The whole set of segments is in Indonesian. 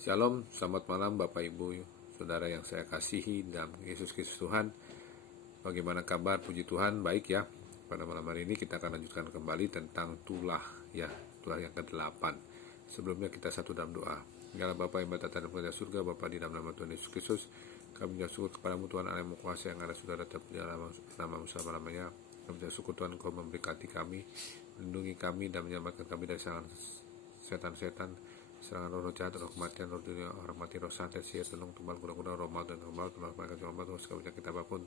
Shalom, selamat malam Bapak Ibu, Saudara yang saya kasihi dalam Yesus Kristus Tuhan. Bagaimana kabar? Puji Tuhan, baik ya. Pada malam hari ini kita akan lanjutkan kembali tentang tulah ya, tulah yang ke-8. Sebelumnya kita satu dalam doa. Ya Bapa yang bertata di surga, Bapa di dalam nama Tuhan Yesus Kristus, kami bersyukur kepadamu Tuhan Allah yang kuasa yang ada saudara tetap di dalam nama selama-lamanya. Kami bersyukur Tuhan Kau memberkati kami, melindungi kami dan menyelamatkan kami dari setan-setan, serangan roh jahat, roh kematian, roh dunia, orang mati, roh santet, sihir, tenung, tumbal, kuda-kuda, roh maut dan roh maut, mereka cuma maut, segala penyakit apapun,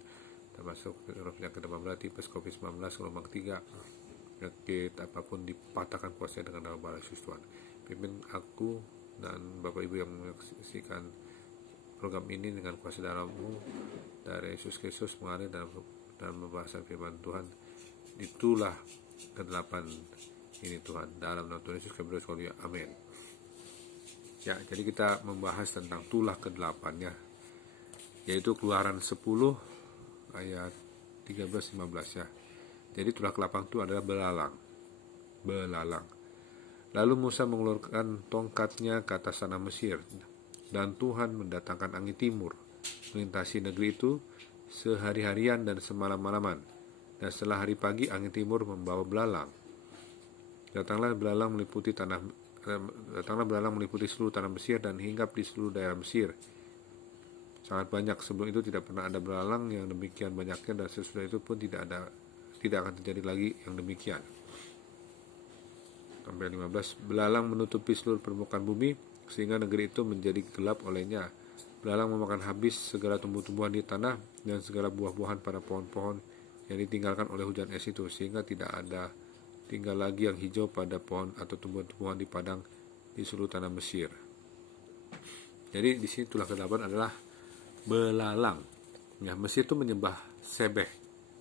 termasuk roh penyakit demam berarti, plus COVID-19, gelombang 3, penyakit apapun dipatahkan kuasanya dengan nama Yesus Tuhan. Pimpin aku dan Bapak Ibu yang menyaksikan program ini dengan kuasa darah-Mu dari Yesus Kristus mengalir dalam pembahasan firman Tuhan. Itulah ke-8 ini Tuhan. Dalam nama Tuhan Yesus kami berdoa, amin. Ya, jadi kita membahas tentang tulah ke-8 ya, yaitu Keluaran 10 ayat 13-15 ya. Jadi tulah ke-8 itu adalah belalang. Lalu Musa mengeluarkan tongkatnya ke atas tanah Mesir, dan Tuhan mendatangkan angin timur melintasi negeri itu sehari-harian dan semalam-malaman. Dan setelah hari pagi angin timur membawa belalang. Datanglah belalang meliputi seluruh tanah Mesir dan hinggap di seluruh daerah Mesir. Sangat banyak. Sebelum itu tidak pernah ada belalang yang demikian banyaknya, dan sesudah itu pun tidak akan terjadi lagi yang demikian. Sampai 15, belalang menutupi seluruh permukaan bumi sehingga negeri itu menjadi gelap olehnya. Belalang memakan habis segala tumbuh-tumbuhan di tanah dan segala buah-buahan pada pohon-pohon yang ditinggalkan oleh hujan es itu, sehingga tidak ada tinggal lagi yang hijau pada pohon atau tumbuhan-tumbuhan di padang di seluruh tanah Mesir. Jadi di sini tulah ke-8 adalah belalang. Ya, Mesir itu menyembah Sebeh,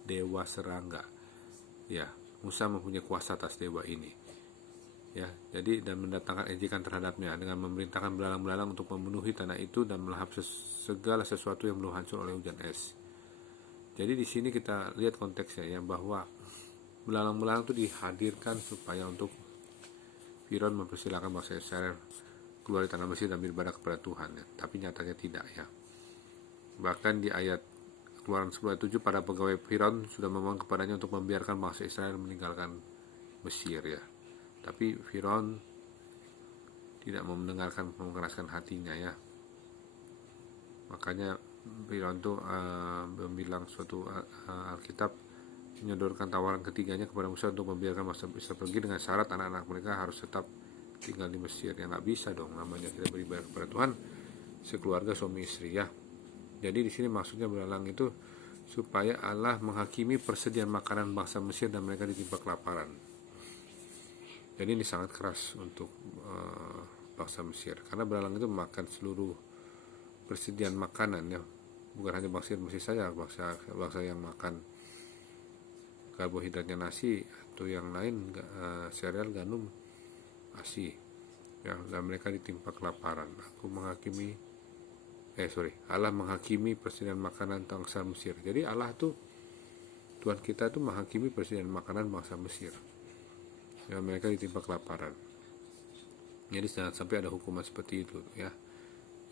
dewa serangga. Ya, Musa mempunyai kuasa atas dewa ini. Ya, jadi dan mendatangkan ejekan terhadapnya dengan memerintahkan belalang-belalang untuk memenuhi tanah itu dan melahap segala sesuatu yang belum hancur oleh hujan es. Jadi di sini kita lihat konteksnya ya, bahwa belalang-belalang itu dihadirkan supaya untuk Firaun mempersilahkan bangsa Israel keluar dari tanah Mesir dan beribadah kepada Tuhan ya. Tapi nyatanya tidak ya. Bahkan di ayat Keluaran 10 ayat 7, para pegawai Firaun sudah memohon kepadanya untuk membiarkan bangsa Israel meninggalkan Mesir ya. Tapi Firaun tidak mau mendengarkan, mengeraskan hatinya ya. Makanya Firaun itu bilang suatu Alkitab menyodorkan tawaran ketiganya kepada Musa untuk membiarkan bangsa Israel pergi dengan syarat anak-anak mereka harus tetap tinggal di Mesir. Ya nggak bisa dong, namanya kita beribadah kepada Tuhan sekeluarga suami istri ya. Jadi di sini maksudnya belalang itu supaya Allah menghakimi persediaan makanan bangsa Mesir dan mereka ditimpa kelaparan. Jadi ini sangat keras untuk bangsa Mesir, karena belalang itu memakan seluruh persediaan makanan ya, bukan hanya bangsa Mesir saja, bangsa yang makan karbohidratnya nasi atau yang lain sereal, gandum, ASI ya, dan mereka ditimpa kelaparan. Allah menghakimi persediaan makanan bangsa Mesir. Jadi Allah tuh, Tuhan kita tuh menghakimi persediaan makanan bangsa Mesir ya, mereka ditimpa kelaparan. Jadi jangan sampai ada hukuman seperti itu ya.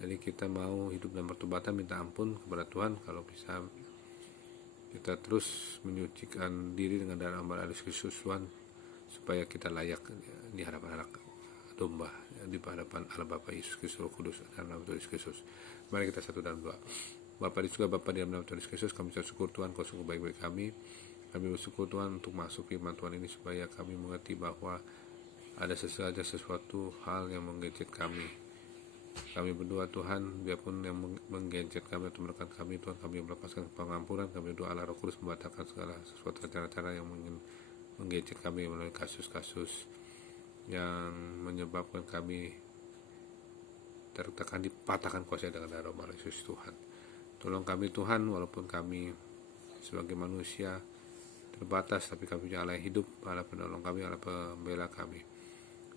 Jadi kita mau hidup dalam pertobatan, minta ampun kepada Tuhan. Kalau bisa kita terus menyucikan diri dengan darah amal Yesus Kristus Tuhan, supaya kita layak di hadapan anak domba, di hadapan Allah Bapa, Yesus Kristus Roh Kudus, dalam nama Tuhan Yesus Kristus. Mari kita satu dalam doa. Bapa di surga, Bapa di dalam nama Tuhan Yesus Kristus, kami bersyukur Tuhan, Kau sungguh baik-baik kami. Kami bersyukur Tuhan untuk masuk firman Tuhan ini, supaya kami mengerti bahwa ada sesuatu hal yang menggencet kami. Kami berdoa Tuhan, biarpun yang menggencet kami atau menekan kami, Tuhan, kami melepaskan pengampunan. Kami berdoa Allah Roh Kudus membatalkan segala sesuatu cara-cara yang ingin menggencet kami melalui kasus-kasus yang menyebabkan kami tertekan, dipatahkan kuasa dengan darah Yesus Tuhan. Tolong kami Tuhan, walaupun kami sebagai manusia terbatas, tapi kami punya Allah yang hidup, Allah penolong kami, Allah pembela kami.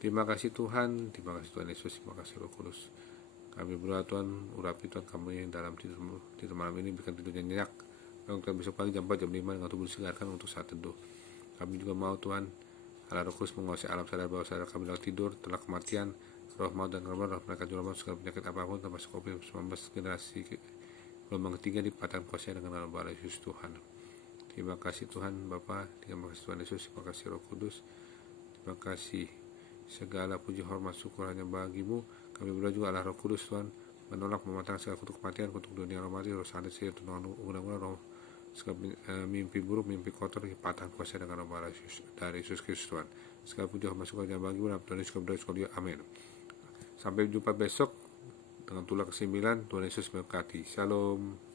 Terima kasih Tuhan, terima kasih Tuhan Yesus, terima kasih Roh Kudus. Kami berdoa Tuhan, urapi Tuhan kami dalam tidur malam ini, berikan tidurnya nyenyak. Untuk besok pagi jam 4, jam 5 dengan tubuh disegarkan untuk saat teduh. Kami juga mau Tuhan, Allah Roh Kudus menguasai alam sadar bawah sadar kami dalam tidur, telah kematian, roh maut dan korban, roh mereka jual segala penyakit apapun termasuk COVID-19 generasi gelombang ketiga dipatahkan kuasa dengan nama Yesus Tuhan. Terima kasih Tuhan Bapa, terima kasih Tuhan Yesus, terima kasih Roh Kudus, terima kasih segala puji hormat syukur hanya bagimu. Kami berdoa juga Allah Roh Kudus Tuhan menolak mematahkan segala kutuk kematian, kutuk dunia roh mati, roh sakit, sihir, undang-undang, roh segala mimpi buruk, mimpi kotor dipatahkan kuasa dengan nama dari Yesus Kristus Tuhan. Segala puji hormat syukur hanya bagimu, dalam Tuhan Yesus berdoa, amin. Sampai jumpa besok dengan tulah ke-9. Tuhan Yesus memberkati. Shalom.